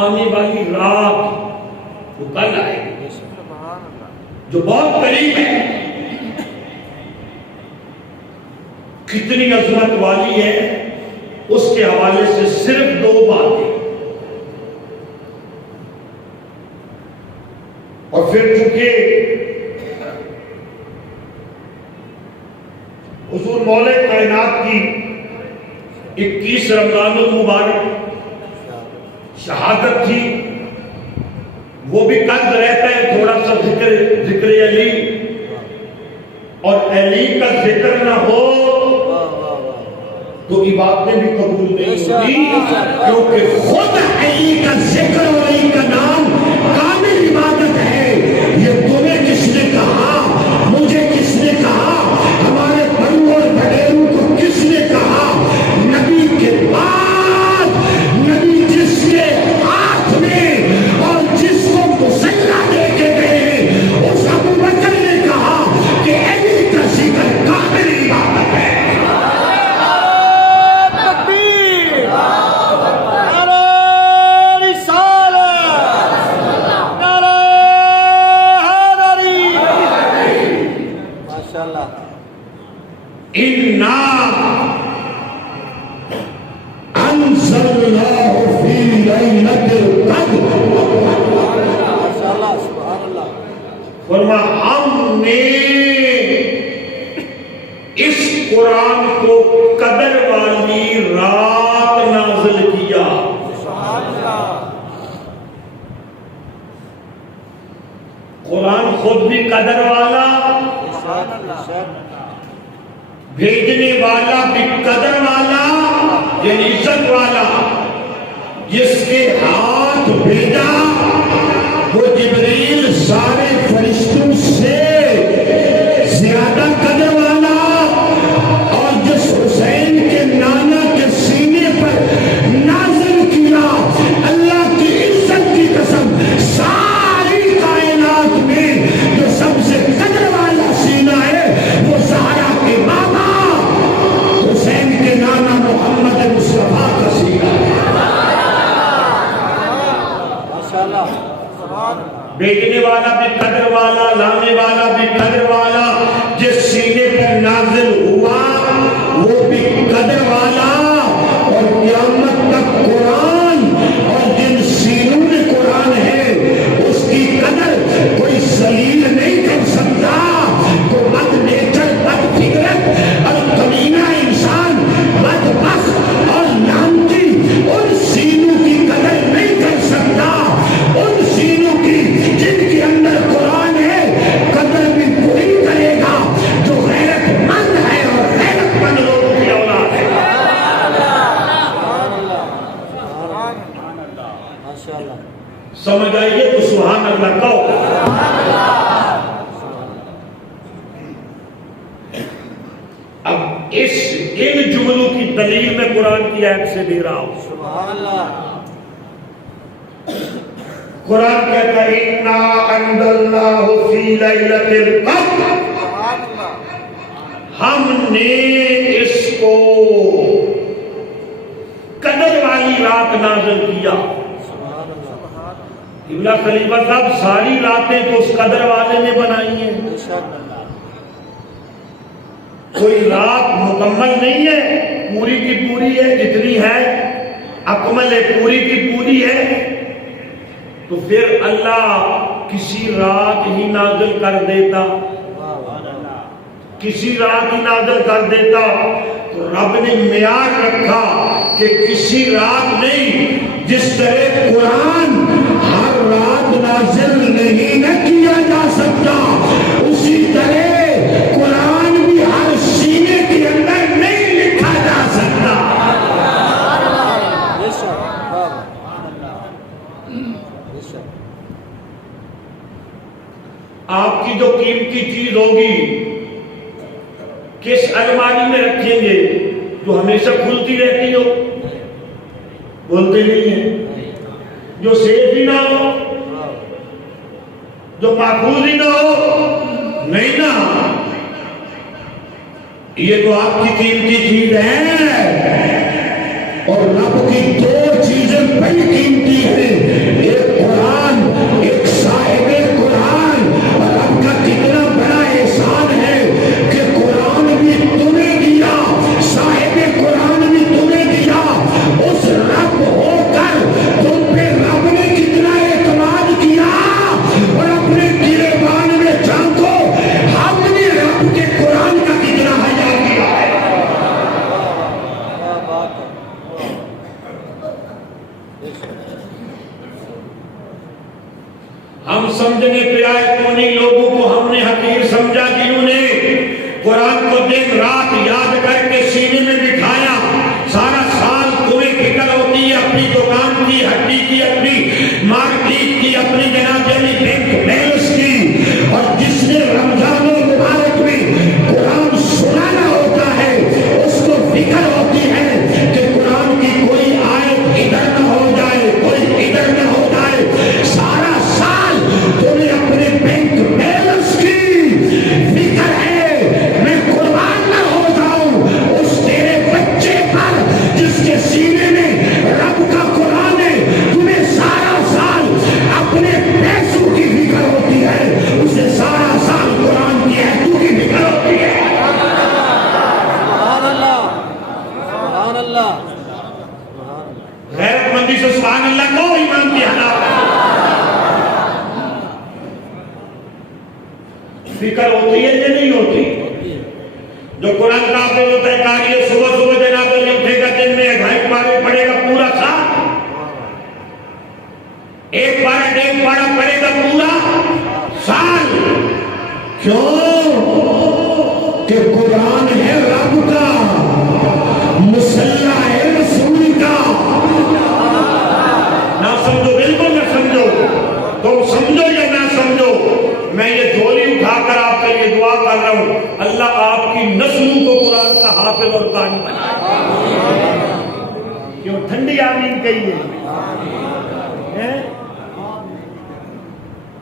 آنے والی رات وہ کل آئے گی جو بہت قریب ہے، کتنی عظمت والی ہے، اس کے حوالے سے صرف دو باتیں، اور پھر چونکہ حضور مولا کائنات کی 21 رمضان المبارک شہادت تھی، وہ بھی قد رہتا ہے تھوڑا سا ذکر علی، اور علی کا ذکر نہ ہو تو عبادتیں بھی قبول نہیں ہوتی، کیونکہ خود علی کا ذکر اور علی کا نام کامل عبادت ہے۔ یہ تمہیں کس نے کہا، مجھے کس نے کہا، ہمارے بڑوں اور بڑیروں کو کس نے کہا؟ نبی کے بعد نبی جس کے ہاتھ میں اور جس کو مسلح دے کے گئے، اس ابو بکر نے کہا کہ علی کا ذکر کامل عبادت ہے۔ ہم نے اس قرآن کو قدر والی رات نازل کیا۔ قرآن خود بھی قدر والا، بھیجنے والا بھی قدر والا، یعنی عزت والا۔ جس کے ہاتھ بھیجا وہ جبریل سارے فرشتوں سے زیادہ قدر والا، اور جس حسین کے نانا کے سینے پر نازل کیا، اللہ کی عزت کی قسم ساری کائنات میں جو سب سے قدر والا سینہ ہے وہ زہرا کے ماما حسین کے نانا محمد مصطفیٰ کا سینہ ہے۔ بیچنے والا بھی قدر والا، لانے والا بھی قدر والا، جس سینے پر نازل ہوا وہ بھی قدر والا، اور قیامت تک قرآن اور جن سینوں میں قرآن ہے اس کی قدر کوئی ذلیل نہیں کر سکتا۔ تو بد نیچر، بد فکرت اور کمینہ انسان، بدبخت اور لعنتی ان سینوں کی قدر نہیں کر سکتا۔ ان سینوں کی جن کے اندر قرآن ہے قدر بھی پوری کرے گا جو غیرت مند ہے اور غیرت مند لوگوں کی اولاد ہے۔ سمجھ آئیے تو سبحان اللہ کہو۔ اب ان جملوں کی دلیل میں قرآن کی آیت سے دے رہا ہوں۔ سبحان اللہ۔ قرآن کہتا ہے اِنَّا أَنزَلْنَاهُ فِي لَيْلَةِ الْقَدْرِ، ہم نے اس کو قدر والی رات نازل کیا۔ قبلہ خلیفہ صاحب ساری راتیں تو اس قدر والے نے بنائی ہیں، کوئی رات مکمل نہیں ہے، پوری کی پوری ہے، جتنی ہے اکمل ہے، پوری کی پوری ہے۔ تو پھر اللہ کسی رات ہی نازل کر دیتا، کسی رات ہی نازل کر دیتا، تو رب نے معیار رکھا کہ کسی رات نہیں۔ جس طرح قرآن ہر رات نازل نہیں نہ کیا جا سکتا، اسی طرح قرآن بھی ہر سینے کے اندر نہیں لکھا جا سکتا۔ آپ کی جو قیمتی چیز ہوگی کس الماری میں رکھیں گے؟ جو ہمیشہ کھلتی رہتی ہو، بولتے نہیں ہیں، جو سیف ہی نہ ہو، جو محفوظ ہی نہ ہو، نہیں نا۔ یہ تو آپ کی قیمتی چیز ہے، اور رب کی دو چیزیں بڑی قیمتی ہیں۔ ہم سمجھنے پہ آئے تو انہیں لوگوں کو ہم نے حقیر سمجھا، جنہوں نے قرآن کو دن رات یاد کر کے سینے میں بٹھایا. سارا سال تمہیں فکر ہوتی ہے اپنی دکان کی، ہڈی کی، اپنی مارکیٹ کی، اپنی جناب یعنی بینک بیلنس کی. اور جس نے رمضان المبارک میں قرآن سنانا ہوتا ہے اس کو فکر ہوتی ہے کہ قرآن کی کوئی آیت ادھر نہ ہو جائے، کوئی ادھر نہ ہو جائے. سارا سال تمہیں اپنے بینک بیلنس کی فکر ہے. میں قربان نہ ہو جاؤں اس تیرے بچے پر جس کے سینے میں رب کا قرآن ہے. تمہیں سارا سال اپنے پیسوں کی فکر ہوتی ہے، اسے سارا سال قرآن کی آیتوں کی فکر ہوتی ہے. سبحان اللہ، سبحان اللہ. غیرت مندی سے سبحان اللہ کو ایمان کی حالات فکر ہوتی ہے یا نہیں ہوتی؟ جو قرآن کا حافظ ہوتا ہے قاری ہے، صبح صبح جناب علی اٹھے گا، دن میں 2.5 پارے پڑھے گا پورا سال، 1 پارا 1.5 پارا پڑھے گا پورا سال. کیوں؟ کہ قرآن ہے رب کا، مسلح ہے رسول کا. نہ سمجھو، بالکل نہ سمجھو، تم سمجھو یا نہ سمجھو، میں یہ جھولی اٹھا کر آپ کا یہ دعا کر رہا ہوں، اللہ آپ کی نسلوں کو قرآن کا حافظ اور قاری بنائے. کیوں ٹھنڈی آمین کہیے،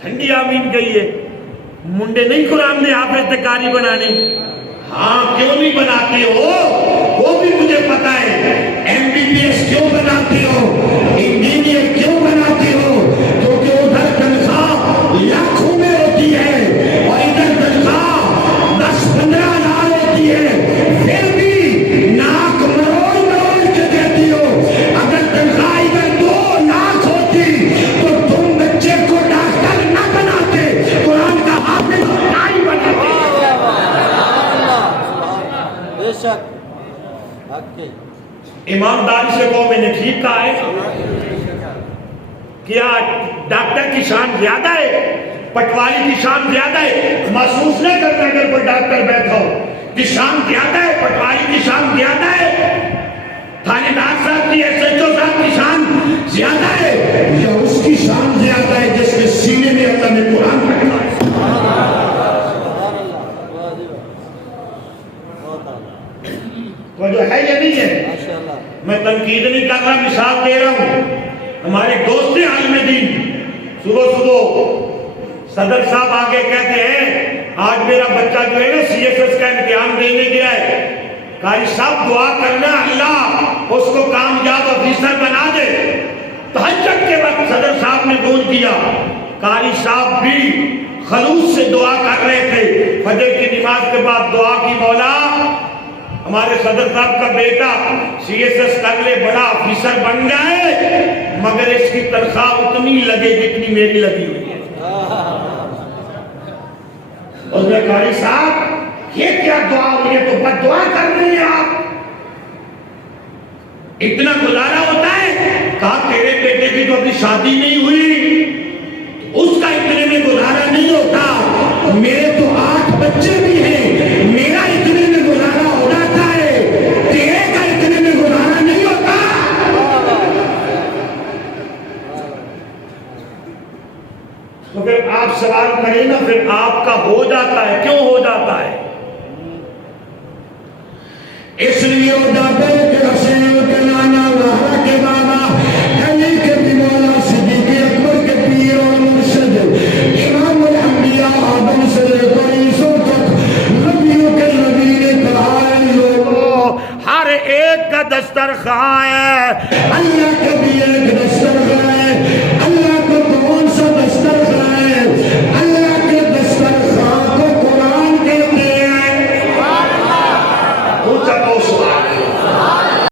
ٹھنڈی آمین کہیے. منڈے نہیں قرآن نے حافظ تے قاری بنانے. ہاں کیوں نہیں بناتے ہو وہ بھی مجھے پتا ہے. MBBS کیوں بناتے ہو، انجینئر کیوں بناتے ہو؟ کیونکہ ادھر تنخواہ لاکھوں میں ہوتی ہے اور ادھر تنخواہ 10-15 ہزار ہوتی ہے، پھر بھی ناک مروڑ کے کہتی ہو. اگر تنخواہ ادھر 2 لاکھ ہوتی تو تم بچے کو ڈاکٹر نہ بناتے، قرآن کا حافظ نہیں بناتے. بے شک حق ہے. ایمانداری سے کہو میں نے ٹھیک کہا ہے. کیا ڈاکٹر کی شان زیادہ ہے، پٹواری کی شان زیادہ ہے؟ محسوس نہیں کرتا اگر کوئی ڈاکٹر بیٹھا ہو کہ شان زیادہ ہے، پٹواری کی شان زیادہ ہے، تھانے دار صاحب کی SHO صاحب کی شان زیادہ ہے، یا اس کی شان زیادہ ہے جس کے سینے میں اللہ نے قرآن رکھا ہے؟ وہ جو ہے یا نہیں ہے؟ میں تنقید نہیں کر رہا، مثال دے رہا ہوں. ہمارے دوست عالم دین صبح صبح صدر صاحب آگے کہتے ہیں آج میرا بچہ جو ہے نا CSS کا امتحان دینے گیا ہے، قاری صاحب دعا کرنا اللہ اس کو کامیاب افیسر بنا دے. تہجد کے وقت صدر صاحب نے گونج دیا. قاری صاحب بھی خلوص سے دعا کر رہے تھے. فجر کی نماز کے بعد دعا کی، مولا ہمارے صدر صاحب کا بیٹا CSS کر لے، بڑا افیسر بن جائے، مگر اس کی تنخواہ اتنی لگے جتنی میری لگی ہوئی ہے. اس نے قاری صاحب یہ کیا دعا ہوئی ہے، تو بد دعا کر رہے ہیں آپ، اتنا گزارا ہوتا ہے. کہا تیرے بیٹے کی تو ابھی شادی نہیں ہوئی، اس کا اتنے میں گزارا نہیں ہوتا، میرے تو 8 بچے بھی ہیں، میرا اتنے میں گزارا ہو جاتا ہے، تیرے کا اتنے میں گزارا نہیں ہوتا. تو پھر آپ سوال کریں نا، پھر آپ کا ہو جاتا ہے، کیوں ہو جاتا ہے؟ اس لیے ہو جاتا ہے کہ رسول کے نانا وہاں کے بابا علی کے بھی مولا صدیق اکبر کے پیر اور مرشد امام الانبیاء آدم سے لے کر عیسیٰ تک نبیوں کے نبی نے کہا ہے لوگوں ہر ایک کا دسترخوان ہے. اللہ کا بھی ایک دسترخوان ہے. اللہ کو کون سا دسترخوان ہے؟ اللہ کے دسترخوان کو قرآن کہتے ہیں. اونچا سبحان